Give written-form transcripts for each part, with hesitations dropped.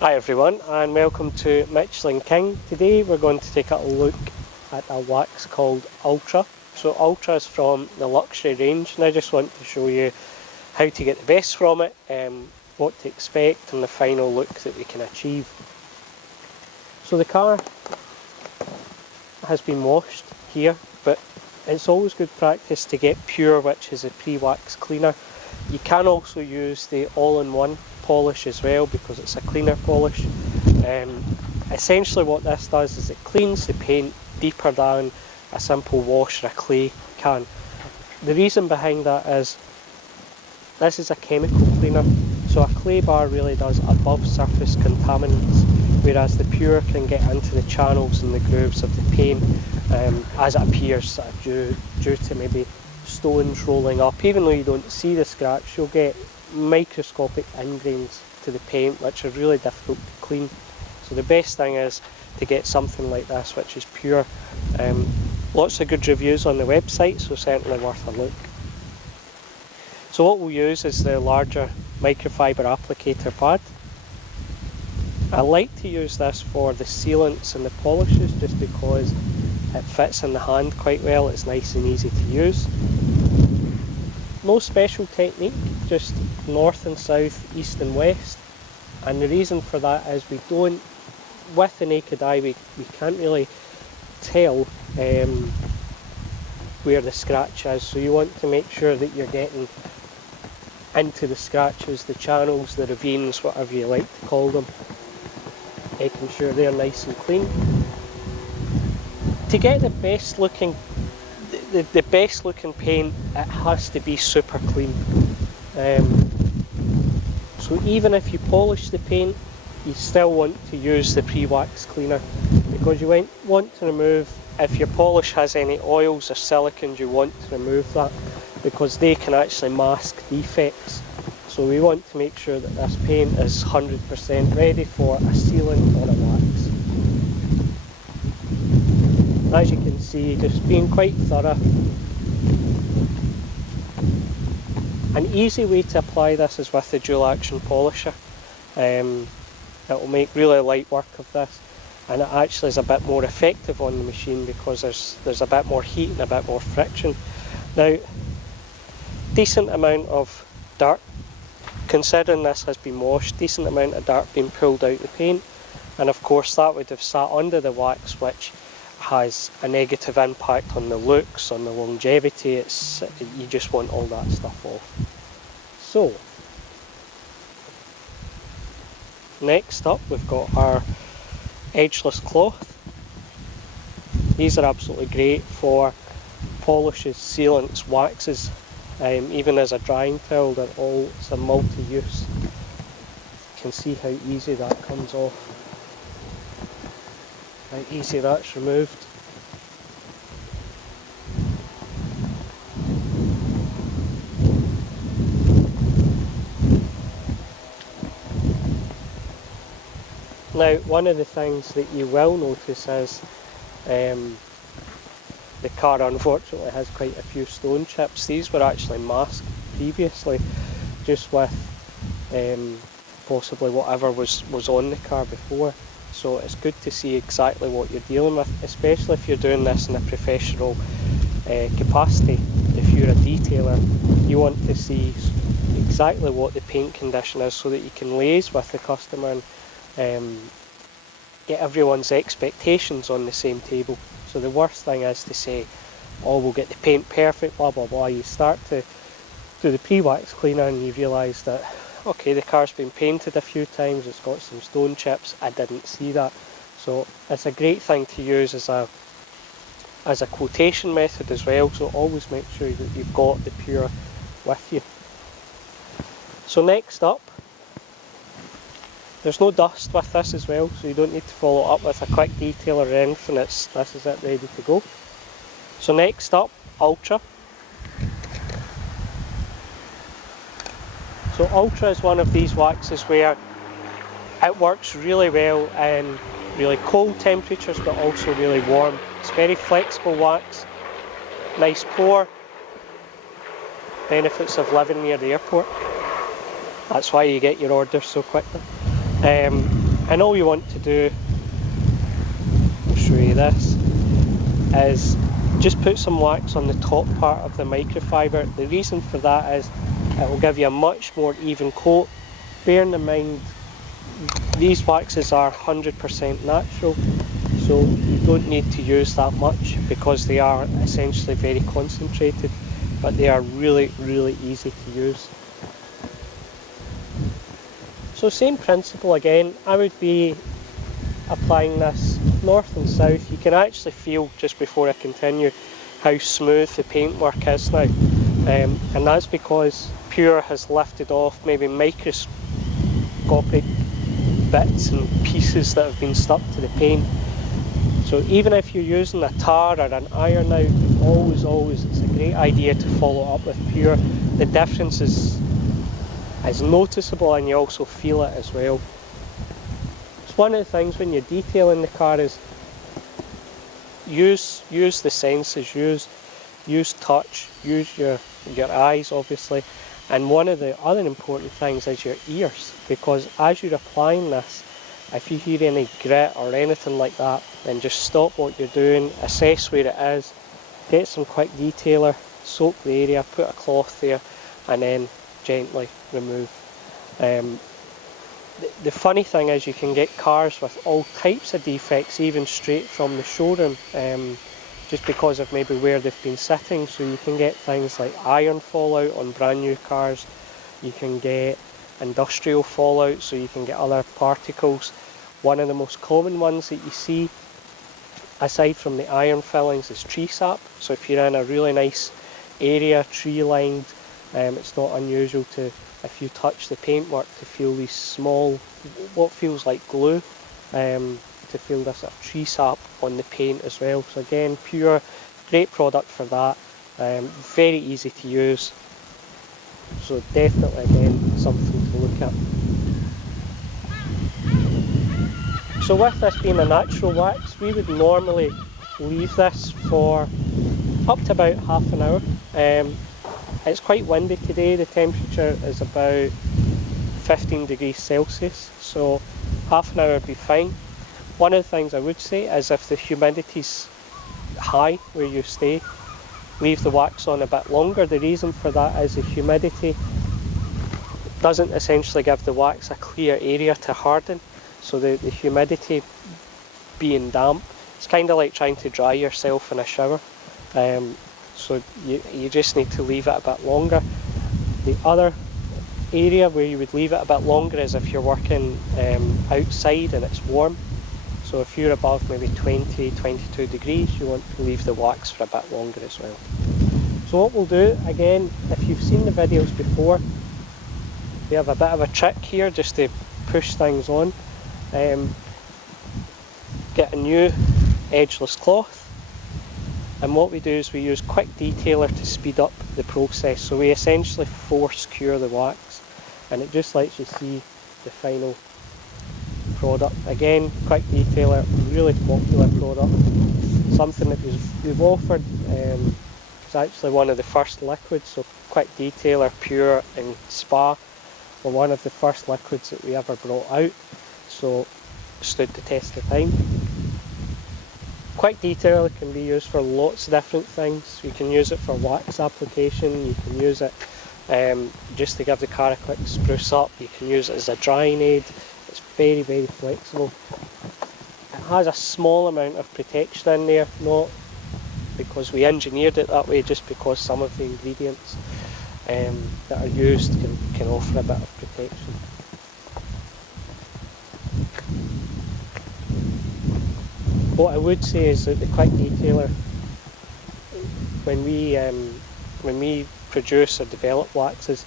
Hi everyone and welcome to Michelin King. Today we're going to take a look at a wax called Ultra. So Ultra is from the luxury range and I just want to show you how to get the best from it, what to expect and the final look that we can achieve. So the car has been washed here, but it's always good practice to get pure, which is a pre-wax cleaner. You can also use the all-in-one polish as well because it's a cleaner polish. Essentially what this does is it cleans the paint deeper than a simple wash or a clay can. The reason behind that is this is a chemical cleaner, so a clay bar really does above surface contaminants, whereas the pure can get into the channels and the grooves of the paint as it appears due to maybe stones rolling up. Even though you don't see the scratch, you'll get microscopic ingrains to the paint which are really difficult to clean. So the best thing is to get something like this which is pure. Lots of good reviews on the website, so certainly worth a look. So what we'll use is the larger microfiber applicator pad. I like to use this for the sealants and the polishes just because it fits in the hand quite well. It's nice and easy to use. No special technique, just north and south, east and west. And the reason for that is we don't, with the naked eye, we can't really tell where the scratch is. So you want to make sure that you're getting into the scratches, the channels, the ravines, whatever you like to call them, making sure they're nice and clean. To get the best looking paint, it has to be super clean. So even if you polish the paint, you still want to use the pre-wax cleaner because you want to remove, if your polish has any oils or silicons, you want to remove that because they can actually mask defects. So we want to make sure that this paint is 100% ready for a sealant or a wax. As you can see, just being quite thorough. An easy way to apply this is with the dual action polisher. It will make really light work of this, and it actually is a bit more effective on the machine because there's a bit more heat and a bit more friction. Now, decent amount of dirt, considering this has been washed, decent amount of dirt being pulled out the paint, and of course that would have sat under the wax, which has a negative impact on the looks, on the longevity. You just want all that stuff off. So next up we've got our edgeless cloth. These are absolutely great for polishes, sealants, waxes, even as a drying towel. They're all, it's a multi-use. You can see how easy that comes off, how easy that's removed. Now, one of the things that you will notice is the car unfortunately has quite a few stone chips. These were actually masked previously just with possibly whatever was on the car before. So it's good to see exactly what you're dealing with, especially if you're doing this in a professional capacity. If you're a detailer, you want to see exactly what the paint condition is so that you can liaise with the customer and get everyone's expectations on the same table. So the worst thing is to say, oh, we'll get the paint perfect, blah blah blah. You start to do the pre-wax cleaner and you realise that, okay, the car's been painted a few times, it's got some stone chips, I didn't see that. So it's a great thing to use as a quotation method as well, so always make sure that you've got the pure with you. So next up, there's no dust with this as well, so you don't need to follow up with a quick detail or anything. This is it, ready to go. So next up, Ultra. So Ultra is one of these waxes where it works really well in really cold temperatures but also really warm. It's very flexible wax, nice pour. Benefits of living near the airport. That's why you get your orders so quickly. And all you want to do, I'll show you this, is just put some wax on the top part of the microfiber. The reason for that is it will give you a much more even coat. Bearing in mind these waxes are 100% natural, so you don't need to use that much because they are essentially very concentrated, but they are really easy to use. So same principle again, I would be applying this north and south. You can actually feel, just before I continue, how smooth the paintwork is now, and that's because Pure has lifted off maybe microscopic bits and pieces that have been stuck to the paint. So even if you're using a tar or an iron out, always it's a great idea to follow up with Pure. The difference is noticeable, and you also feel it as well. It's one of the things when you're detailing the car is use the senses, use touch, use your eyes obviously, and one of the other important things is your ears, because as you're applying this, if you hear any grit or anything like that, then just stop what you're doing, assess where it is, get some quick detailer, soak the area, put a cloth there, and then gently remove. The funny thing is you can get cars with all types of defects even straight from the showroom, just because of maybe where they've been sitting. So you can get things like iron fallout on brand new cars, you can get industrial fallout, so you can get other particles. One of the most common ones that you see, aside from the iron fillings, is tree sap. So if you're in a really nice area, tree lined, it's not unusual to, if you touch the paintwork, to feel these small, what feels like glue, to feel this sort of tree sap on the paint as well. So again, Pure, great product for that, very easy to use. So definitely again something to look at. So with this being a natural wax, we would normally leave this for up to about half an hour. It's quite windy today, the temperature is about 15 degrees Celsius, so half an hour would be fine. One of the things I would say is if the humidity's high where you stay, leave the wax on a bit longer. The reason for that is the humidity doesn't essentially give the wax a clear area to harden. So the humidity being damp, it's kind of like trying to dry yourself in a shower. So you just need to leave it a bit longer. The other area where you would leave it a bit longer is if you're working outside and it's warm. So if you're above maybe 20, 22 degrees, you want to leave the wax for a bit longer as well. So what we'll do, again, if you've seen the videos before, we have a bit of a trick here just to push things on. Get a new edgeless cloth, and what we do is we use quick detailer to speed up the process. So we essentially force cure the wax, and it just lets you see the final product. Again, quick detailer, really popular product, something that we've offered. It's actually one of the first liquids, so quick detailer, Pure and Spa were one of the first liquids that we ever brought out, so stood the test of time. Quick detailer can be used for lots of different things. You can use it for wax application, you can use it just to give the car a quick spruce up, you can use it as a drying aid. It's very flexible. It has a small amount of protection in there, not because we engineered it that way, just because some of the ingredients that are used can offer a bit of protection. What I would say is that the quick detailer, when we produce or develop waxes,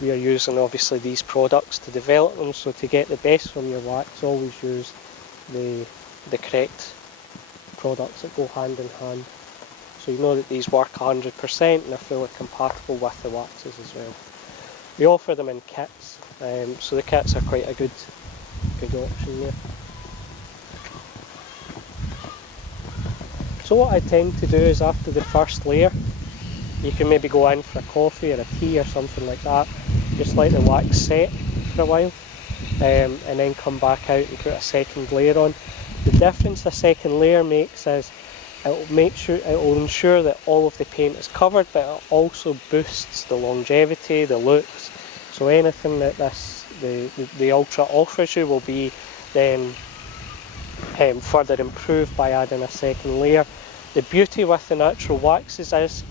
we are using obviously these products to develop them. So to get the best from your wax, always use the correct products that go hand in hand. So you know that these work 100% and are fully compatible with the waxes as well. We offer them in kits, so the kits are quite a good option there. So what I tend to do is after the first layer, you can maybe go in for a coffee or a tea or something like that, just let the wax set for a while, and then come back out and put a second layer on. The difference a second layer makes is it will ensure that all of the paint is covered, but it also boosts the longevity, the looks. So anything that the Ultra offers you will be then further improved by adding a second layer. The beauty with the natural waxes is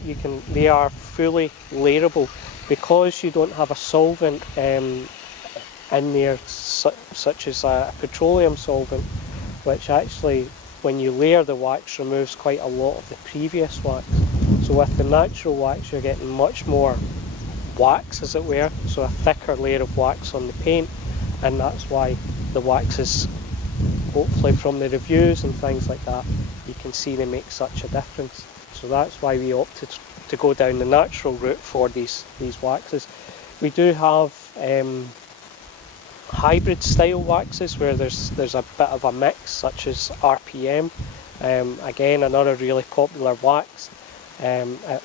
they are fully layerable because you don't have a solvent in there such as a petroleum solvent, which actually, when you layer the wax, removes quite a lot of the previous wax. So with the natural wax, you're getting much more wax, as it were, so a thicker layer of wax on the paint, and that's why the waxes, hopefully from the reviews and things like that, you can see they make such a difference. So that's why we opted to go down the natural route for these waxes. We do have hybrid style waxes where there's a bit of a mix, such as RPM. Again, another really popular wax. It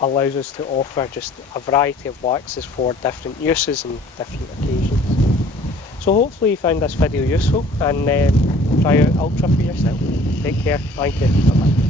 allows us to offer just a variety of waxes for different uses and different occasions. So hopefully you found this video useful, and try out Ultra for yourself. Take care. Thank you. Bye-bye.